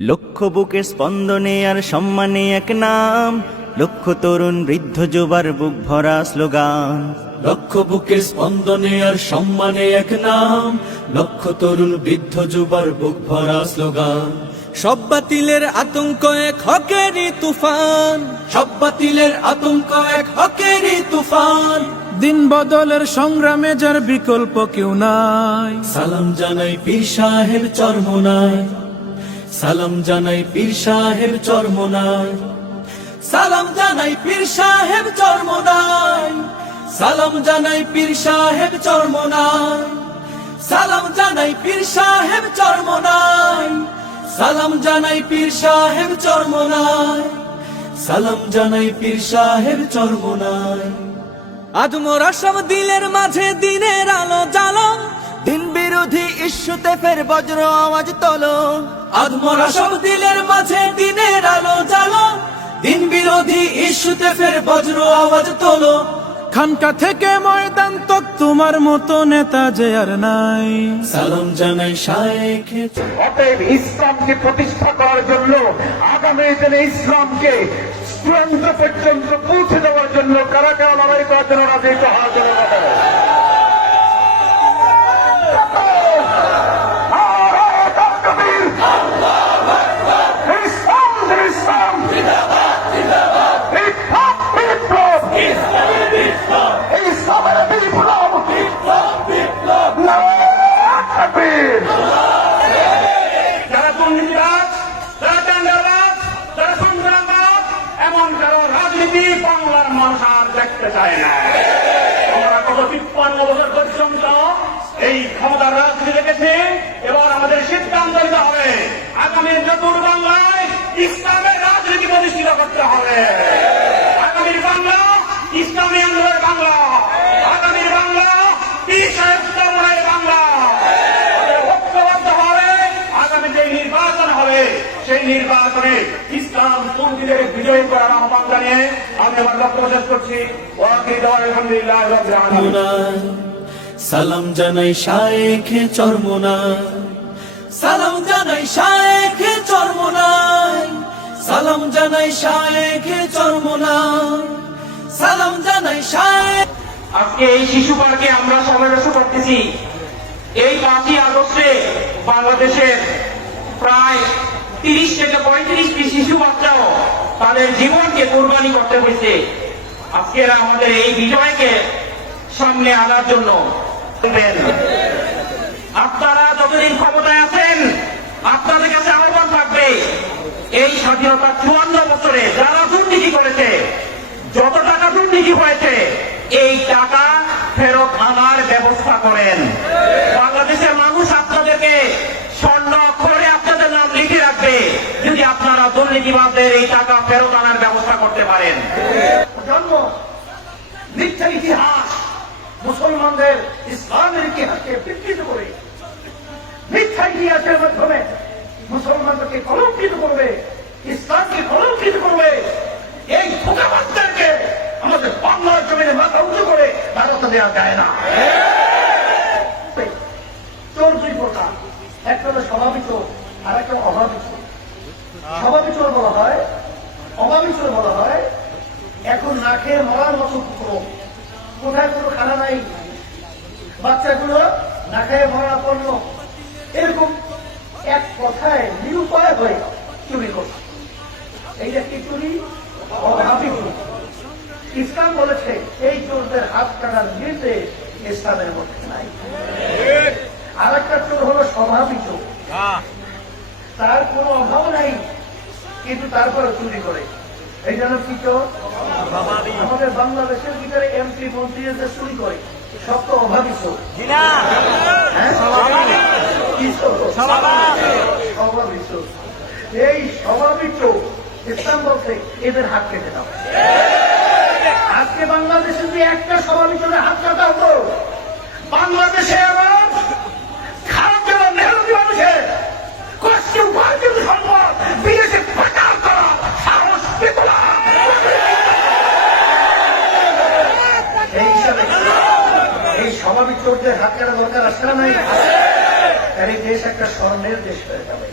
লক্ষ বুকের স্পন্দনে আর সম্মানে এক নাম, লক্ষ তরুণ বৃদ্ধ যুবার বুক ভরা স্লোগান। লক্ষ বুকের স্পন্দনে আর সম্মানে এক নাম, লক্ষ তরুণ বৃদ্ধ যুবার বুক ভরা স্লোগান। সব বাতিলের আতঙ্ক এক হকেরই তুফান, সব বাতিলের আতঙ্ক এক হকেরই তুফান। দিন বদলের সংগ্রামে যার বিকল্প কেউ নাই। সালাম জানাই পীর সাহেব চরমোনাই, সালাম জানাই পীর সাহেব চরমোনাই, সালাম জানাই পীর সাহেব চরমোনাই, সালাম জানাই পীর সাহেব চরমোনাই, সালাম জানাই পীর সাহেব চরমোনাই, সালাম জানাই পীর সাহেব চরমোনাই, সালাম জানাই পীর সাহেব চরমোনাই। আজ মোরা সব দিলের মাঝে দিনের আলো জ্বালো, দিন বিরোধী ইস্যুতে ফের বজ্র আওয়াজ তোলো। আজ মোরা সব দিলের মাঝে দিনের আলো জ্বালো, দিন বিরোধী ইস্যুতে ফের বজ্র আওয়াজ তোলো। খানকা থেকে ময়দান তক তোমার মতো নেতা যে আর নাই। সালাম জানাই শায়েখ। অতএব ইসলামকে প্রতিষ্ঠা করার জন্য, আগামী দিনে ইসলামকে চূড়ান্ত পর্যন্ত পৌঁছে দেওয়ার জন্য কারা কারা লড়াই করার জন্য রাজি হওয়ার জন্য যারা দুর্নীতিবাজ, যারা টেন্ডারবাজ, যারা সংগ্রামবাজ, এমন কারো রাজনীতি বাংলার মানুষ আর দেখতে চায় না। আমরা গত ৫৩ বছর পর্যন্ত এই ক্ষমতার রাজনীতি দেখেছি। এবার আমাদের সিদ্ধান্ত নিতে হবে, আগামীর নতুন বাংলায় ইসলামের রাজনীতি প্রতিষ্ঠিত করতে হবে। আগামীর বাংলা ইসলামী আন্দোলনের বাংলা, আগামীর বাংলা পীর সাহেব চরমোনাইয়ের বাংলা। নির্বাচন হবে, সেই নির্বাচনে ইসলাম পন্থীদের বিজয়ী করার আহ্বান জানিয়ে আমি আমার বক্তব্য শেষ করছি। আলহামদুলিল্লাহ রাব্বিল আলামিন। সালাম জানাই শায়েখ চরমোনাই, সালাম জানাই শায়েখ চরমোনাই, সালাম জানাই শায়েখ চরমোনাই, সালাম জানাই শায়েখ। আজকে এই শিশু পার্কে আমরা সমাবেশ করতেছি। এই ৫ই আগস্টে বাংলাদেশের প্রায় ৩০ থেকে ৩৫টি শিশু বাচ্চাও তাদের জীবনকে কোরবানি করতে হয়েছে আজকের আমাদের এই বিজয়কে সামনে আনার জন্য। আপনারা যতদিন ক্ষমতায় আছেন, আপনাদের কাছে আহ্বান থাকবে, এই স্বাধীনতার ৫৪ বছরে যারা দুর্নীতি করেছে, যত টাকা দুর্নীতি হয়েছে, এই টাকা ফেরত আনার ব্যবস্থা করেন। বাংলাদেশের মানুষ আপনাদেরকে স্বর্ণ অক্ষরে আপনাদের নাম লিখে রাখবে যদি আপনারা দুর্নীতিবাদদের এই টাকা ফেরত আনার ব্যবস্থা করতে পারেন। জন্ম মিথ্যা ইতিহাস মুসলমানদের ইসলামের ইতিহাসকে বিকৃত করে, মিথ্যা ইতিহাসের মাধ্যমে মুসলমানদেরকে কলঙ্কিত করবে, ইসলামকে কলঙ্কিত করবে। এই ধোঁকাবাজদেরকে আমাদের বাংলার জমিনে মাথা উঁচু করে ভারত দেওয়া যায় না। চোর দুই প্রকার, একটা হলো স্বভাবী চোর আর একটা অভাবী চোর। স্বভাবী চোর বলা হয়, অভাবী চোর বলা হয় এখন না খেয়ে মরার মতো কুকুর, কোথায় কোনো খানা নাই, বাচ্চাগুলো না খেয়ে মরা পণ্য, এরকম এক কথায় নিরুপায় হয়ে চুরি করছে। এইটা কি চুরি? অভাবী চুরি। ইসলাম বলেছে এই চোরদের হাত কাটার নির্দেশ ইসলামের মধ্যে নাই। আর একটা চোর হলো স্বভাবী চোর, তার কোনো অভাব নাই কিন্তু তারপরে চুরি করে। এই জন্য কি চোর? আমাদের বাংলাদেশের ভিতরে এমপি মন্ত্রীরা চুরি করে, সব তো অভাবী চোর। স্বভাবী চোর। এই স্বভাবী চোর ইসলাম বলছে এদের হাত কেটে দাও। আজকে বাংলাদেশে যদি একটা স্বভাবী চোরের হাত কাটা হতো, বাংলাদেশে এবার খারাপ যারা মেহনতি মানুষের কষ্টি উপার্জিত সম্পদ বিদেশে পাচার করা সাহস পেত না। এই হিসাবে এই স্বভাবী চোরদের হাত কাটা দরকার আসছে না? নাই, এই দেশ একটা স্বর্ণের দেশ হয়ে যাবে।